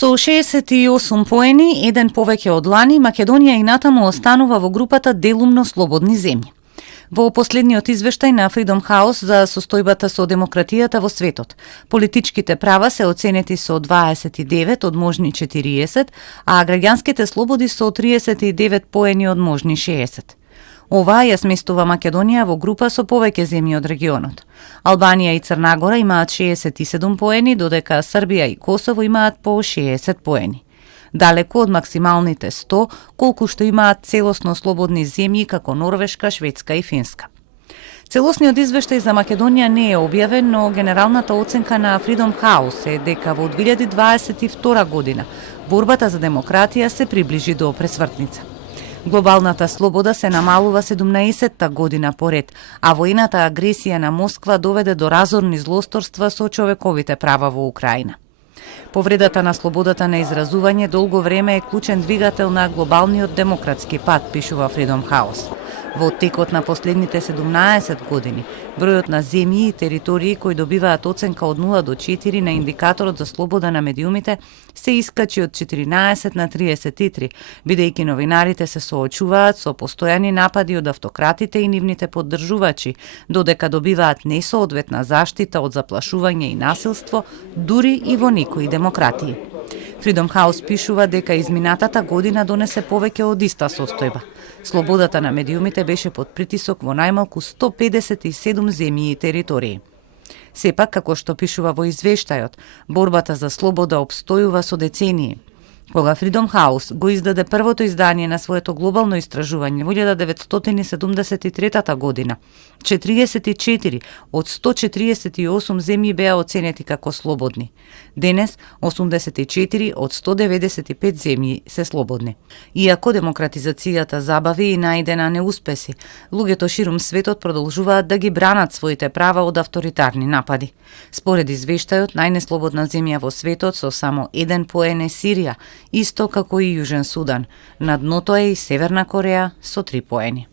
Со 68 поени, еден повеќе од лани, Македонија и натаму останува во групата делумно слободни земји. Во последниот извештај на Freedom House за состојбата со демократијата во светот, политичките права се оценети со 29 од можни 40, а граѓанските слободи со 39 поени од можни 60. Ова ја сместува Македонија во група со повеќе земји од регионот. Албанија и Црна Гора имаат 67 поени, додека Србија и Косово имаат по 60 поени. Далеку од максималните 100, колку што имаат целосно слободни земји како Норвешка, Шведска и Финска. Целосниот извештај за Македонија не е објавен, но генералната оценка на Freedom House е дека во 2022 година борбата за демократија се приближи до пресвртница. Глобалната слобода се намалува 17-та година поред, а војната агресија на Москва доведе до разорни злосторства со човековите права во Украина. Повредата на слободата на изразување долго време е клучен двигател на глобалниот демократски пат, пишува Freedom House. Во текот на последните 17 години, бројот на земји и територии кои добиваат оценка од 0 до 4 на индикаторот за слобода на медиумите се искачи од 14 на 33, бидејќи новинарите се соочуваат со постојани напади од автократите и нивните поддржувачи, додека добиваат несоодветна заштита од заплашување и насилство, дури и во некои демократии. Freedom House пишува дека изминатата година донесе повеќе од иста состојба. Слободата на медиумите беше под притисок во најмалку 157 земји и територии. Сепак, како што пишува во извештајот, борбата за слобода обстојува со децении. Кога Freedom House го издаде првото издание на своето глобално истражување во 1973 година, 44 од 148 земји беа оценети како слободни. Денес, 84 од 195 земји се слободни. Иако демократизацијата забави и најде на неуспеси, луѓето ширум светот продолжуваат да ги бранат своите права од авторитарни напади. Според извештајот, најнеслободна земја во светот со само еден поен е Сирија, исто како и Јужен Судан. На дното е и Северна Кореја со 3 поени.